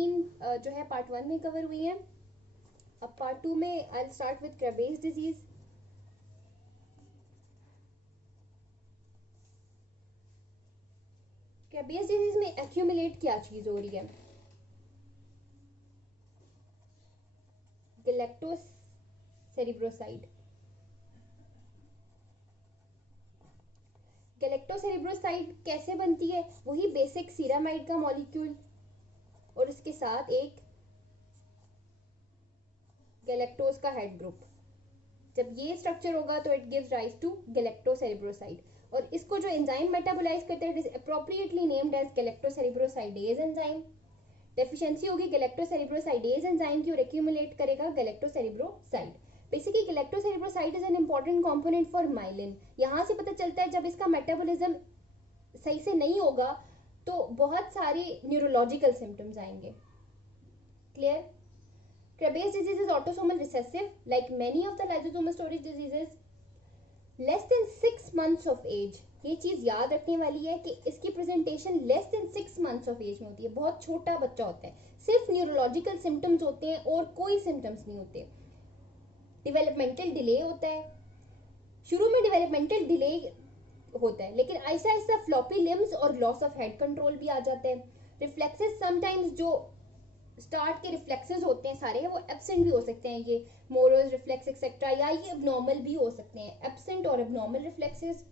तीन जो है पार्ट 1 में कवर हुई हैं। अब पार्ट 2 में I will start with Krabbe disease. क्रेबेज disease में एक्यूमुलेट क्या चीज हो रही है? गैलेक्टोसेरेब्रोसाइड। गैलेक्टोसेरेब्रोसाइड कैसे बनती है? वही बेसिक सीरामाइड का मॉलिक्यूल और इसके साथ एक गैलेक्टोज का हेड ग्रुप। जब ये स्ट्रक्चर होगा तो it gives rise to galactocerebroside, और इसको जो एंजाइम मेटाबोलाइज करता है it is appropriately named as galactocerebrosidase enzyme. Deficiency होगी गैलेक्टोसेरेब्रोसाइडेज एंजाइम की और एक्यूमुलेट करेगा galactocerebroside. Basically galactocerebroside is an important component for myelin. यहां से पता चलता है जब इसका मेटाबॉलिज्म सही से नहीं होगा तो बहुत सारे न्यूरोलॉजिकल सिम्टम्स आएंगे। Clear? Krabbe's disease is autosomal recessive like many of the lysosomal storage diseases. Less than 6 months of age, ये चीज याद रखने वाली है कि इसकी presentation less than 6 months of age में होती है। बहुत छोटा बच्चा होता है, सिर्फ न्यूरोलॉजिकल सिम्टम्स होते हैं और कोई सिम्टम्स नहीं होते। डेवलपमेंटल डिले होता है, शुरू में डेवलपमेंटल डिले होता है लेकिन ऐसा ऐसा फ्लॉपी लिम्स और लॉस ऑफ हेड कंट्रोल भी आ जाता है। रिफ्लेक्सेस समटाइम्स जो स्टार्ट के रिफ्लेक्सेस होते हैं सारे वो एब्सेंट भी हो सकते हैं, ये मोरोज रिफ्लेक्स एक्सेट्रा, या ये एबनॉर्मल भी हो सकते हैं, एब्सेंट और एबनॉर्मल रिफ्लेक्सेस।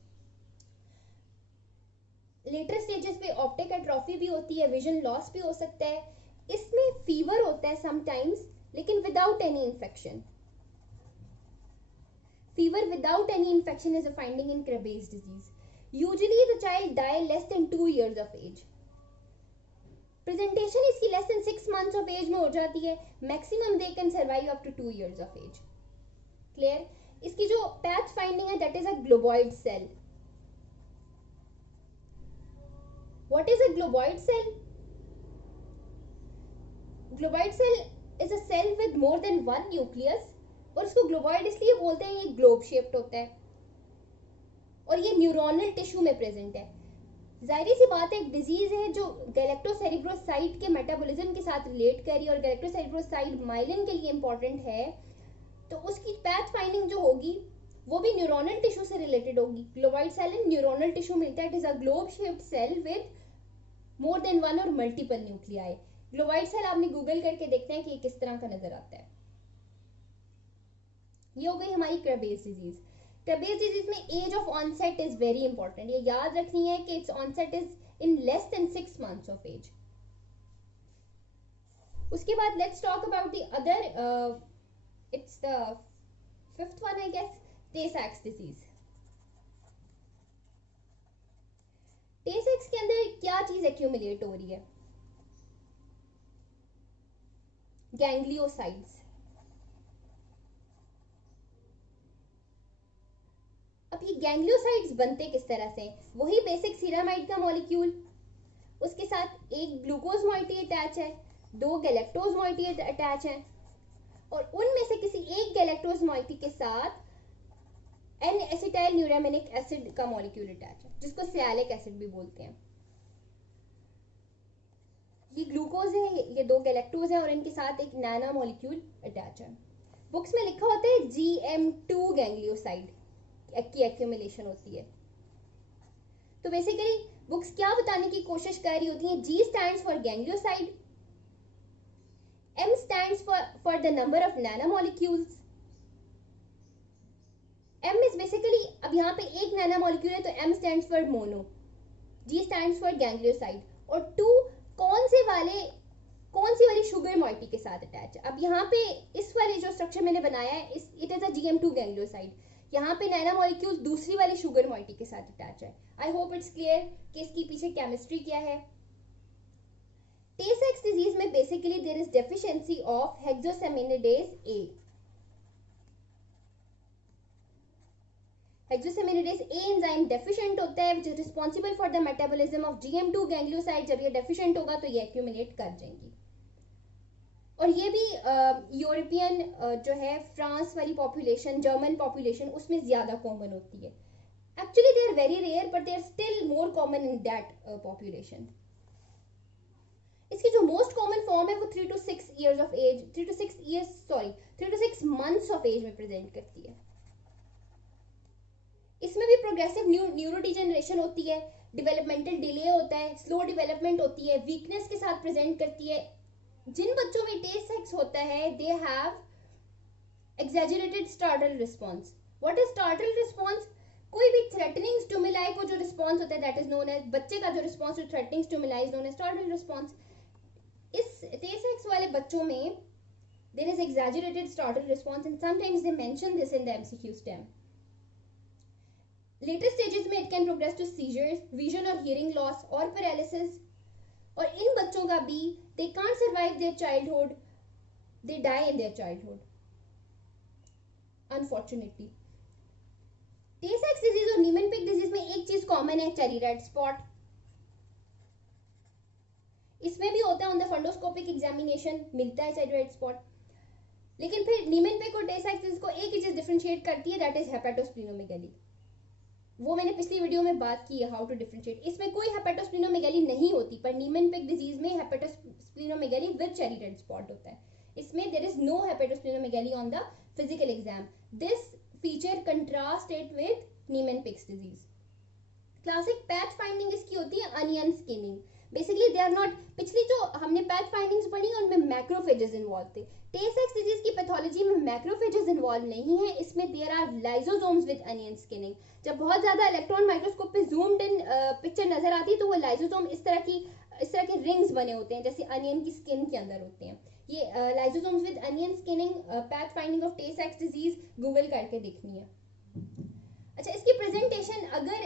लेटर स्टेजेस पे ऑप्टिक एट्रोफी भी होती है, विजन लॉस भी हो सकता है। इसमें फीवर होता है समटाइम्स लेकिन without any infection. Fever without any infection is a finding in Krabbe's disease. Usually the child die less than 2 years of age. Presentation इसकी less than 6 months of age में हो जाती है. Maximum they can survive up to 2 years of age. Clear? इसकी जो patch finding है that is a globoid cell. What is a globoid cell? Globoid cell is a cell with more than one nucleus. और इसको ग्लोबॉइड इसलिए बोलते हैं, ये globe shaped होता है और ये न्यूरोनल टिश्यू में प्रेजेंट है। जाहिर सी बात है एक डिजीज है जो गैलेक्टोसेरेब्रोसाइड के मेटाबॉलिज्म के साथ रिलेट कर रही है और गैलेक्टोसेरेब्रोसाइड माइलिन के लिए इंपॉर्टेंट है, तो उसकी पैथ फाइंडिंग जो होगी वो भी न्यूरोनल टिश्यू से रिलेटेड होगी। Globoid cell in neuronal tissue मिलता है। It is a globe shaped cell with more than one or multiple nuclei. Globoid cell आपने गूगल करके देखते हैं कि ये किस तरह का नजर आता है। ये हो गई हमारी क्रेबेज डिजीज। क्रेबेज डिजीज में age of onset is very important. ये याद रखनी है कि it's onset is in less than 6 months of एज। उसके बाद let's talk about the other, it's the fifth one I guess, Tay Sachs disease. Tay Sachs के अंदर क्या चीज एक्यूमुलेट हो रही है? गैंग्लियोसाइड्स। अब ये गैंग्लियोसाइड्स बनते किस तरह से? वही बेसिक सीरामाइड का मॉलिक्यूल, उसके साथ एक ग्लूकोज मॉइटी अटैच है, 2 गैलेक्टोज मॉइटी अटैच है और उनमें से किसी एक गैलेक्टोज मॉइटी के साथ एन एसिटाइल न्यूरामिनिक एसिड का मॉलिक्यूल अटैच है जिसको सियालिक एसिड भी बोलते हैं। ये ग्लूकोज है, ये 2 गैलेक्टोज है और इनके साथ एक नैनो मॉलिक्यूल अटैच है। बुक्स में लिखा होता है GM2 गैंग्लियोसाइड की एक्यूमुलेशन होती है। तो बेसिकली बुक्स क्या बताने की कोशिश कर रही होती हैं? G stands for ganglioside, M stands for the number of nanomolecules. M is basically, अब यहाँ पे एक नैनोमोलिक्यूल है तो M stands for mono, G stands for ganglioside और 2 कौन सी वाली शुगर मॉइटी के साथ अटैच है। अब यहाँ पे इस वाले जो स्ट्रक्चर मैंने बनाया है it is a GM2 ganglioside. यहाँ पे नैनो मॉलिक्यूल दूसरी वाली शुगर मॉइटी के साथ अटैच है। आई होप इट्स क्लियर कि इसकी पीछे केमिस्ट्री क्या है। टे-सैक्स डिजीज में basically there is deficiency of hexosaminidase A। Hexosaminidase A enzyme deficient होता है which is responsible for the metabolism of GM2 ganglioside. जब ये डेफिशिएंट होगा तो ये एक्यूमुलेट कर जाएंगी और ये भी यूरोपियन जो है फ्रांस वाली पॉपुलेशन, जर्मन पॉपुलेशन उसमें ज्यादा कॉमन होती है। Actually they are very rare but they are still more common in that population. इसकी जो मोस्ट कॉमन फॉर्म है वो 3 to 6 years of age 3 to 6 years 3 to 6 months of age में present करती है। इसमें भी प्रोग्रेसिव न्यूरोडिजेनरेशन होती है, डेवलपमेंटल डिले होता है, स्लो डेवलपमेंट होती है, वीकनेस के साथ प्रेजेंट करती है। जिन बच्चों में टे सेक्स होता है they have exaggerated startle response. What is startle response? कोई भी थ्रेटनिंग स्टिमुलाई को जो रिस्पॉन्स होता है दैट इज नोन एज, बच्चे का जो response to threatening stimuli is known as startle response. इस टे सेक्स वाले बच्चों में there is exaggerated startle response and sometimes they mention this in the MCQ stem. Later stages में it can progress to seizures, vision or hearing loss or paralysis. और इन बच्चों का भी they can't survive their childhood, they die in their childhood unfortunately. Tay-Sachs disease और Niemann-Pick disease में एक चीज common है, चेरी रेड स्पॉट। इसमें भी होता है ऑन द फंडोस्कोपिक एग्जामिनेशन, मिलता है चेरी रेड स्पॉट। लेकिन फिर नीमेन-पिक और टे-सेक्स डिजीज को एक ही चीज डिफरेंशिएट करती है दैट इज हेपेटोस्प्लीनोमेगाली। वो मैंने पिछली वीडियो में बात की है हाउ टू डिफरेंशिएट। इसमें कोई हेपेटोस्प्लीनोमेगाली नहीं होती, पर नीमेन-पिक डिजीज में hepatosplenomegaly with cherry red spot होता है। इसमें there is no hepatosplenomegaly on the physical exam. This feature contrast it with Niemann Pick disease. Classic path finding इसकी होती है onion skinning. Basically they are not, पिछली जो हमने पैच फाइंडिंग्स पढ़ी उनमें मैक्रोफेजेस इन्वॉल्व थे। टे-सेक्स डिजीज की पैथोलॉजी में मैक्रोफेजेस इन्वॉल्व नहीं है, इसमें there are lysosomes with onion skinning. जब बहुत ज्यादा इलेक्ट्रॉन माइक्रोस्कोप पे जूम्ड इन पिक्चर नजर आती है तो वो लाइसोसोम इस तरह के रिंग्स बने होते हैं जैसे अनियन की स्किन के अंदर होते हैं। ये lysosomes with onion skinning path finding of Tay Sachs disease Google करके देखनी है। अच्छा, इसकी प्रेजेंटेशन अगर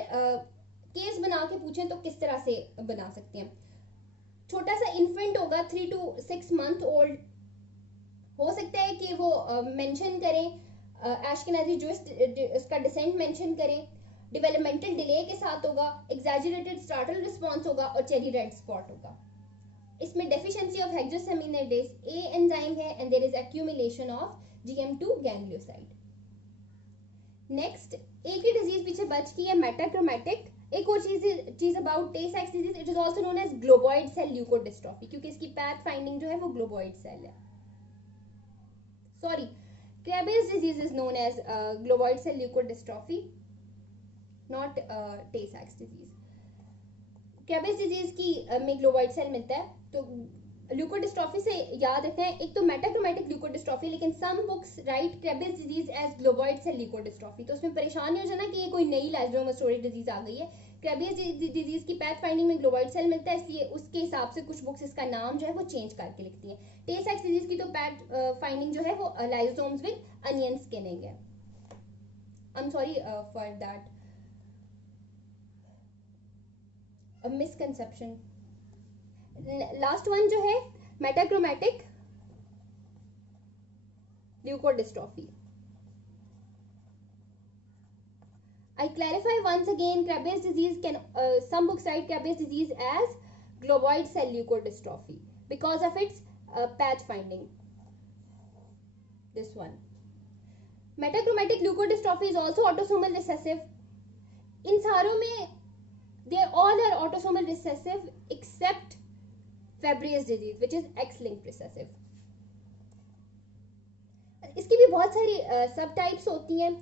केस बना के पूछें तो किस तरह से बना सकते हैं? छोटा सा इन्फेंट होगा 3 to 6 month ओल्ड, हो सकता है कि वो मेंशन करें एशकेनाजी जो इसका डिसेंट मेंशन करें, डेवलपमेंटल डिले के साथ होगा, एग्जैजरेटेड स्टार्टल रिस्पॉन्स होगा और चेरी रेड स्पॉट होगा। इसमें deficiency of hexosaminidase A enzyme है and there is accumulation of GM2 ganglioside. Next, एक ही डिजीज पीछे बच की है मेटाक्रोमैटिक। एक और चीज about Tay Sachs disease, it is also known as globoid cell leukodystrophy, क्योंकि इसकी पैथ फाइंडिंग जो है वो ग्लोबॉइड सेल है। Sorry, Krabbe disease is known as globoid cell leukodystrophy, not Tay Sachs disease. क्रेबेज disease की में ग्लोबॉइड सेल मिलता है, तो ल्यूकोडिस्ट्रॉफी से याद रखना है, एक तो मेटाक्रोमैटिक ल्यूकोडिस्ट्रॉफी, लेकिन some books write Krabbe disease as globoid cell leukodystrophy, तो उसमें परेशान नहीं हो जाना कि ये कोई नई लाइसोसोमल डिजीज आ गई है। क्रेबेज डिजीज की पैथ फाइंडिंग में ग्लोबॉइड सेल मिलता है, इसलिए उसके हिसाब से कुछ बुक्स इसका नाम जो है वो चेंज करके लिखती हैं। टे-सेक्स डिजीज की तो पैथ फाइंडिंग जो है वो लाइसोसोम्स विद अनियन स्किनिंग है। I am sorry for that misconception. Last one जो है मेटाक्रोमैटिक ल्यूकोडिस्ट्रॉफी। I clarify once again, Krabbe's disease can, some books write Krabbe's disease as globoid cell leukodystrophy because of its patch finding. This one. Metachromatic leukodystrophy is also autosomal recessive. In सारों में they all are autosomal recessive except Fabry's disease which is X-linked recessive. इसकी भी बहुत सारी सब types होती हैं।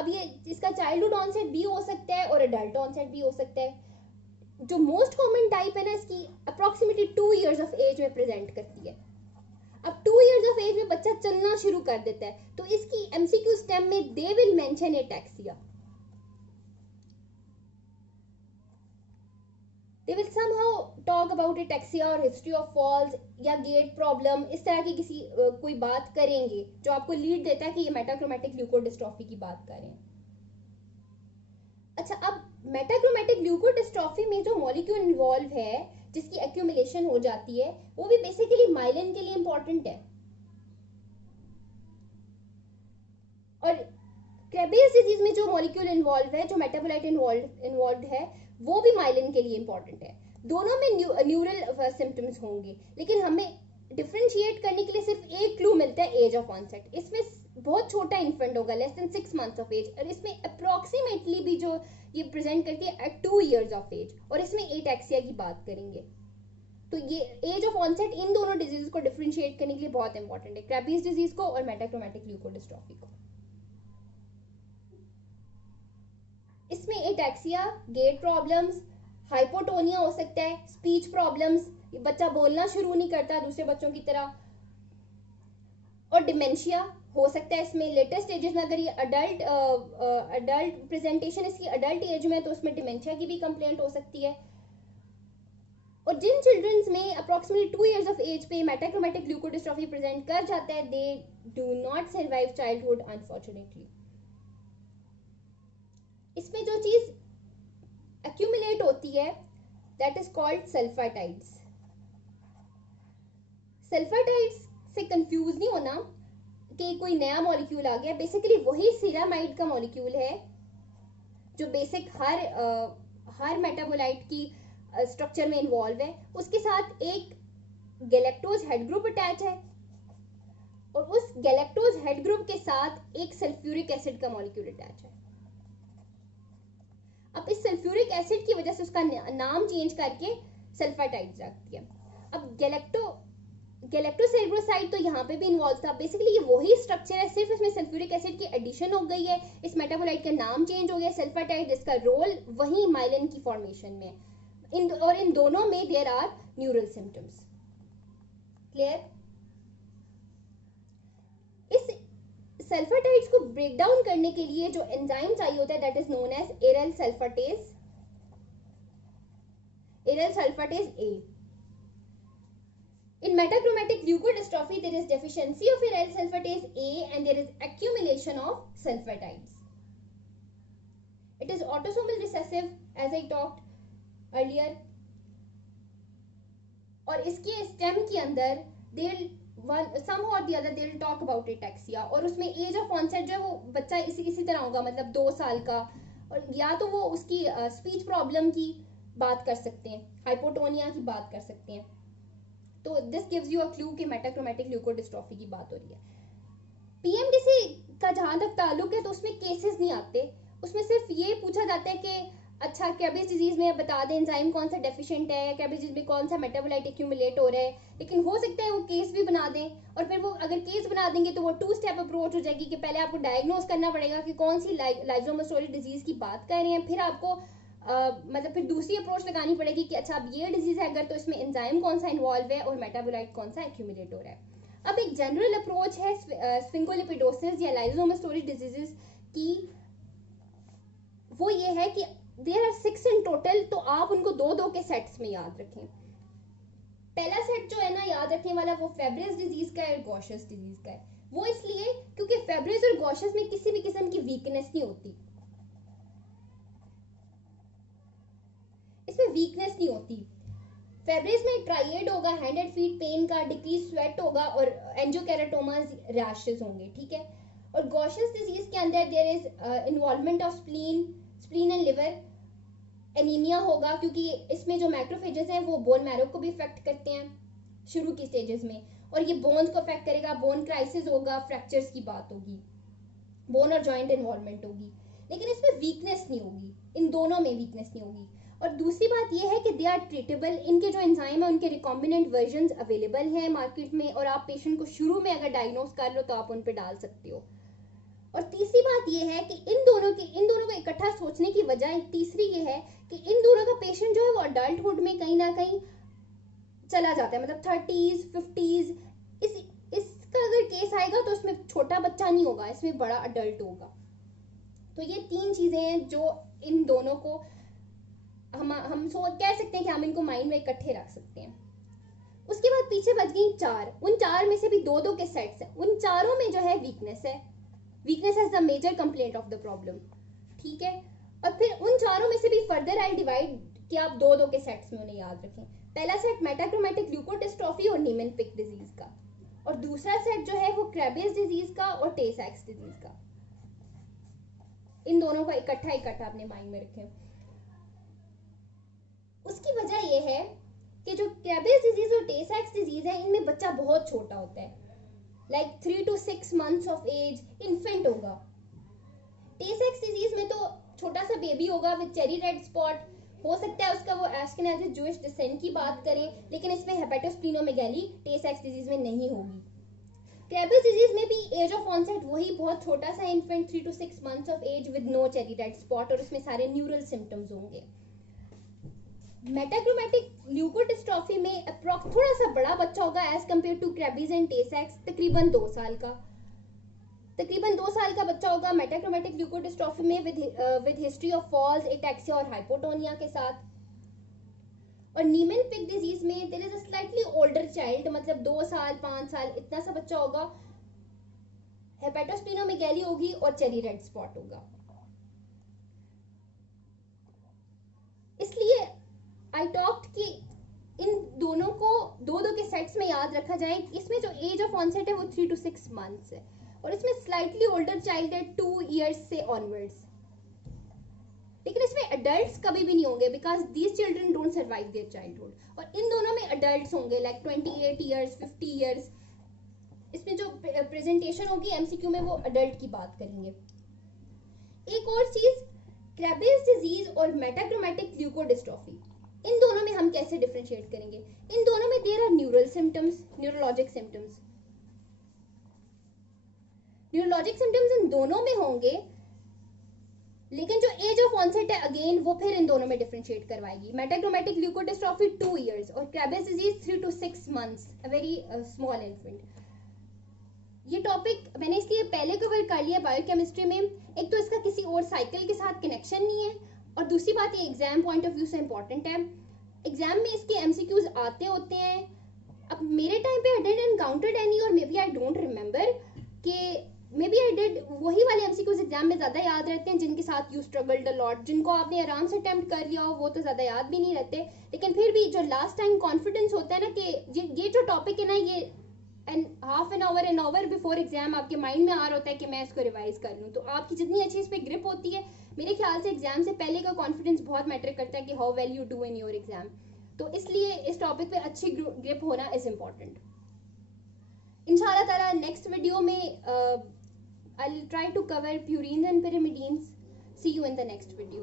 अब ये इसका चाइल्डहुड ऑनसेट भी हो सकता है और एडल्ट ऑनसेट भी हो सकता है। जो मोस्ट कॉमन टाइप है ना, इसकी अप्रोक्सीमेटली 2 years ऑफ एज में प्रेजेंट करती है। अब 2 years ऑफ एज में बच्चा चलना शुरू कर देता है, तो इसकी MCQ स्टेम में they will mention ataxia, they will somehow talk about ataxia और history of falls या gait problem, इस तरह की किसी कोई बात करेंगे जो आपको लीड देता है कि ये मेटाक्रोमैटिक ल्यूकोडिस्ट्रॉफी की बात करें। अच्छा, अब मेटाक्रोमैटिक ल्यूकोडिस्ट्रॉफी में जो मॉलिक्यूल इन्वॉल्व है जिसकी एक्यूमुलेशन हो जाती है वो भी बेसिकली माइलिन के लिए इंपॉर्टेंट है, और क्रेबेज डिजीज में जो मॉलिक्यूल इन्वॉल्व है, जो मेटाबोलाइट इन्वॉल्व है, वो भी माइलिन के लिए इंपॉर्टेंट है। दोनों में न्यूरल सिम्टम्स होंगे, लेकिन हमें डिफरेंशिएट करने के लिए सिर्फ एक क्लू मिलता है, एज ऑफ ऑनसेट। इसमें बहुत छोटा इन्फेंट होगा, less than 6 months of age, और इसमें अप्रोक्सीमेटली भी जो ये प्रेजेंट करती है एट 2 years ऑफ एज, और इसमें एटैक्सिया की बात करेंगे। तो ये एज ऑफ ऑनसेट इन दोनों डिजीज को डिफरेंशिएट करने के लिए बहुत इंपॉर्टेंट है, क्रेबीज डिजीज को और मेटाक्रोमैटिक ल्यूकोडिस्ट्रॉफी को। इसमें एटैक्सिया, गेट प्रॉब्लम्स, हाइपोटोनिया हो सकता है, स्पीच प्रॉब्लम्स, बच्चा बोलना शुरू नहीं करता दूसरे बच्चों की तरह, और डिमेंशिया हो सकता है इसमें लेटेस्ट स्टेजेस में। अगर ये अडल्ट प्रेजेंटेशन इसकी अडल्ट एज में, तो उसमें डिमेंशिया की भी कंप्लेंट हो सकती है। और जिन चिल्ड्रंस में अप्रोक्सीमेटली 2 years ऑफ एज पे मेटाक्रोमैटिक ल्यूकोडिस्ट्रॉफी प्रेजेंट कर जाता है, they do not survive childhood unfortunately. इसमें जो चीज एक्यूमुलेट होती है दैट इज कॉल्ड सल्फाटाइड्स। सल्फाटाइड्स से कंफ्यूज नहीं होना कि कोई नया मॉलिक्यूल आ गया, बेसिकली वही सीरामाइड का मॉलिक्यूल है जो बेसिक हर मेटाबोलाइट की स्ट्रक्चर में इन्वॉल्व है। उसके साथ एक गैलेक्टोज हेड ग्रुप अटैच है और उस गैलेक्टोज हेड ग्रुप के साथ एक सल्फ्यूरिक एसिड का मॉलिक्यूल अटैच है। अब इस सल्फ्यूरिक एसिड की वजह से उसका नाम चेंज करके सल्फाटाइड्स रख दिया। अब गैलेक्टोसेरेब्रोसाइड तो यहाँ पे भी इन्वॉल्व था, बेसिकली ये वही स्ट्रक्चर है, सिर्फ इसमें सल्फ्यूरिक एसिड की एडिशन हो गई है, इस मेटाबोलाइट का नाम चेंज हो गया सल्फाटाइड, इसका रोल वही माइलिन की फॉर्मेशन में। इन दोनों में there are neural symptoms. Clear? इस सल्फाटाइड्स को ब्रेक डाउन करने के लिए जो एंजाइम चाहिए होता है that is known as arylsulfatase A. In metachromatic leukodystrophy, there is deficiency of aryl sulfatase A and there is accumulation of sulfatides. It is autosomal recessive, as I talked earlier. और इसके stem के अंदर somehow or the other they will talk about ataxia, और उसमें as of onset जो है वो बच्चा इसी तरह होगा, मतलब 2 साल का, और या तो वो उसकी स्पीच प्रॉब्लम की बात कर सकते हैं, हाइपोटोनिया की बात कर सकते हैं। तो this gives you a clue कि मेटाक्रोमैटिक ल्यूकोडिस्ट्रॉफी की बात हो रही है। पीएमडीसी का जहां तक ताल्लुक है तो उसमें केसेस नहीं आते, उसमें सिर्फ ये पूछा जाता है कि अच्छा क्रेबेज डिजीज में बता दें एंजाइम कौन सा डेफिशिएंट है, क्रेबेज डिजीज में कौन सा मेटाबोलाइट एक्यूमुलेट हो रहा है, लेकिन हो सकता है वो केस भी बना दें, और फिर वो अगर केस बना देंगे तो वो 2 स्टेप अप्रोच हो जाएगी कि पहले आपको डायग्नोज करना पड़ेगा कि कौन सी लाइसोमोस्टोरी डिजीज की बात कर रहे हैं, फिर आपको मतलब फिर दूसरी अप्रोच लगानी पड़ेगी कि अच्छा अब ये डिजीज है अगर तो इसमें एंजाइम कौन सा इन्वॉल्व है और मेटाबोलाइट कौन सा एक्यूमुलेट हो रहा है। अब एक जनरल अप्रोच है स्फिंगोलिपिडोसिस या लाइसोमोस्टोरी डिजीजेस की, वो ये है कि देयर आर 6 इन टोटल, तो आप उनको 2-2 के सेट्स में याद रखें। पहला सेट जो है ना याद रखने वाला वो फेब्रिज डिजीज का है और गॉशस डिजीज का है। वो इसलिए क्योंकि फेब्रिज और गॉशस में किसी भी किस्म की वीकनेस नहीं होती, इसमें वीकनेस नहीं होती। फेब्रिज में ट्राइएड होगा, हैंड एंड फीट पेन का, डिक्रीज स्वेट होगा और एंजियोकेराटोमास रैशेस होंगे, ठीक है। और गॉशस डिजीज के अंदर there is involvement of spleen and liver, anaemia होगा क्योंकि इसमें जो मैक्रोफेजेस हैं वो बोन मैरो को भी इफेक्ट करते हैं शुरू की स्टेजेस में, और ये बोन्स को इफेक्ट करेगा, बोन क्राइसिस होगा, फ्रैक्चर्स की बात होगी, बोन और जॉइंट इन्वॉल्वमेंट होगी, लेकिन इसमें वीकनेस नहीं होगी, इन दोनों में वीकनेस नहीं होगी। और दूसरी बात यह है कि दे आर ट्रीटेबल, इनके जो एंजाइम है उनके रिकॉम्बिनेंट वर्जन्स अवेलेबल हैं मार्केट में, और आप पेशेंट को शुरू में अगर डायग्नोज कर लो तो आप उन पे डाल सकते हो। और तीसरी बात यह है कि इन दोनों को इकट्ठा सोचने की वजह तीसरी ये है कि इन दोनों का पेशेंट जो है वो अडल्टहुड में कहीं ना कहीं चला जाता है, मतलब 30s 50s। इसका अगर केस आएगा तो उसमें छोटा बच्चा नहीं होगा, इसमें बड़ा अडल्ट होगा। तो ये 3 चीजें हैं जो इन दोनों को हम कह सकते हैं कि हम इनको माइंड में इकट्ठे रख सकते हैं। उसके बाद पीछे बच गई 4, उन 4 में से भी 2-2 के सेट्स हैं, उन चारों में जो है वीकनेस है, weakness is the major complaint of the problem, ठीक है। और फिर उन चारों में से भी फर्दर आई डिवाइड कि आप 2-2 के सेट्स में उन्हें याद रखें। पहला सेट मेटाक्रोमैटिक ल्यूकोडिस्ट्रॉफी और नीमेन-पिक डिजीज का, और दूसरा सेट जो है वो क्रेबेज डिजीज का और टे साक्स डिजीज का। इन दोनों को इकट्ठा अपने माइंड में रखें। उसकी वजह यह है कि जो क्रेबेज डिजीज और टे साक्स डिजीज है इनमें बच्चा बहुत छोटा होता है, like 3 to 6 months of age, infant होगा। टे साक्स डिजीज में तो छोटा सा बेबी होगा विद चेरी रेड स्पॉट, हो सकता है उसका वो एश्केनाज़ी जूइश डिसेंट की बात करें, लेकिन इसमें हेपेटोस्प्लीनोमेगाली टे सेक्स डिजीज में नहीं होगी। क्रेबिस डिजीज में भी एज ऑफ ऑनसेट वही बहुत छोटा सा infant 3 to 6 months of age with no cherry red spot, और उसमें सारे न्यूरल सिम्टम्स होंगे। मेटाक्रोमैटिक ल्यूकोडिस्ट्रॉफी में थोड़ा सा बड़ा बच्चा होगा एज कम्पेयर टू क्रेबिस एंड टे सेक्स, तकरीबन 2 साल का। तकरीबन 2 साल का बच्चा होगा मेटाक्रोमैटिक ल्यूकोडिस्ट्रॉफी में with history of falls, ataxia और हाइपोटोनिया के साथ। और नीमेन-पिक डिजीज में there is a slightly older child, मतलब 2 साल 5 साल इतना सा बच्चा होगा, हेपेटोस्प्लीनोमेगाली होगी और चेरी रेड स्पॉट होगा। इसलिए आई टॉक्ड कि इन दोनों को दो के सेट्स में याद रखा जाए। इसमें जो एज ऑफ ऑनसेट है वो 3 to 6 months है, और इसमें स्लाइटली ओल्डर चाइल्ड है 2 years से ऑनवर्ड्स। लेकिन इसमें अडल्ट्स कभी भी नहीं होंगे because these children don't survive their childhood, और इन दोनों में अडल्ट्स होंगे लाइक 28 years 50 years। इसमें जो प्रेजेंटेशन होगी एमसीक्यू में वो अडल्ट की बात करेंगे। एक और चीज, क्रेबिस डिजीज और मेटाक्रोमैटिक ल्यूकोडिस्ट्रॉफी, इन दोनों में हम कैसे डिफरेंशिएट करेंगे? इन दोनों में there are neural symptoms, neurologic symptoms. Neurologic symptoms इन दोनों में होंगे, लेकिन जो एज ऑफ ऑनसेट है अगेन वो फिर इन दोनों में डिफरेंशिएट करवाएगी। मेटाक्रोमैटिक ल्यूकोडिस्ट्रॉफी 2 years और Krabbe disease 3 to 6 months, a very small infant. ये टॉपिक मैंने इसलिए पहले कवर कर लिया बायोकेमिस्ट्री में, एक तो इसका किसी और साइकिल के साथ कनेक्शन नहीं है, और दूसरी बात ये एग्जाम पॉइंट ऑफ व्यू से इंपॉर्टेंट है। एग्जाम में इसके एमसीक्यूज आते होते हैं। अब मेरे टाइम पे आई डिडंट एनकाउंटर्ड एनी, और maybe I don't remember कि मे बी आई डिड, वही वाले एमसीक्यूज एग्जाम में ज्यादा याद रहते हैं जिनके साथ यू स्ट्रगल्ड अ लॉट। जिनको आपने आराम से अटेम्प्ट कर लिया हो वो तो ज्यादा याद भी नहीं रहते, लेकिन फिर भी जो लास्ट टाइम कॉन्फिडेंस होता है ना कि ये जो टॉपिक है ना, ये half an hour before exam आपके माइंड में आ रहा होता है कि मैं इसको रिवाइज कर लूँ, तो आपकी जितनी अच्छी इस पर ग्रिप होती है, मेरे ख्याल से एग्जाम से पहले का कॉन्फिडेंस बहुत मैटर करता है कि how well you do in your exam. तो इसलिए इस टॉपिक पे अच्छी ग्रिप होना इज इम्पॉर्टेंट। इंशाल्लाह ताला नेक्स्ट वीडियो में I'll try to cover purines and pyrimidines. See you in the next video.